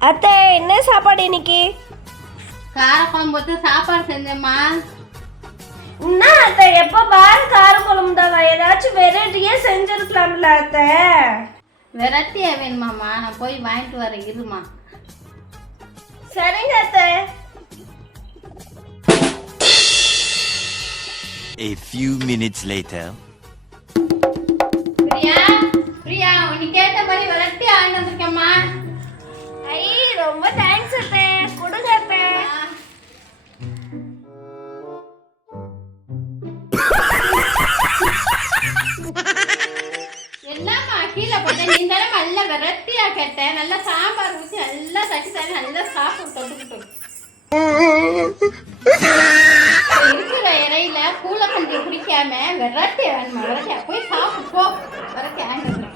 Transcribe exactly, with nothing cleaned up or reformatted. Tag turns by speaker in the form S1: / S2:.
S1: அத்தை என்ன சாப்பாடு இன்னைக்கு?
S2: காரக்குழம்பு வச்சு சாப்பாடு செஞ்சேம்மா.
S1: என்ன அத்தை எப்போ பாரு காரக்குழம்பு தான், ஏதாச்சும் வெரைட்டியா செஞ்சிருக்கலாம்ல அத்தை.
S2: வெரைட்டியா வேணுமாம்மா? நான் போய் வாங்கிட்டு வரேன் இருமா.
S1: சரிங்க அத்தை.
S3: A few minutes later.
S2: Priya Priya நீ கேட்ட மாதிரி வெரைட்டி ஆண்டு வந்திருக்கேம்மா.
S1: ஐ ரொம்ப தேங்க்ஸ் அத்தை. கொடுங்க அத்தை.
S2: என்னம்மா கீழே போட்ட? நீ தானே நல்ல வெரைட்டியா கேட்ட. நல்லா சாம்பார் ஊற்றி நல்லா தட்டி தட்டி நல்லா சாப்பிட்டு தொட்டுக்கிட்டு இருக்கிற இறையில கூலக்கஞ்சி குடிக்காம வெரைட்டியா வேணுமா? வெரைட்டியா போய் சாப்பிட்டு போ. வெரைட்டி ஆண்டு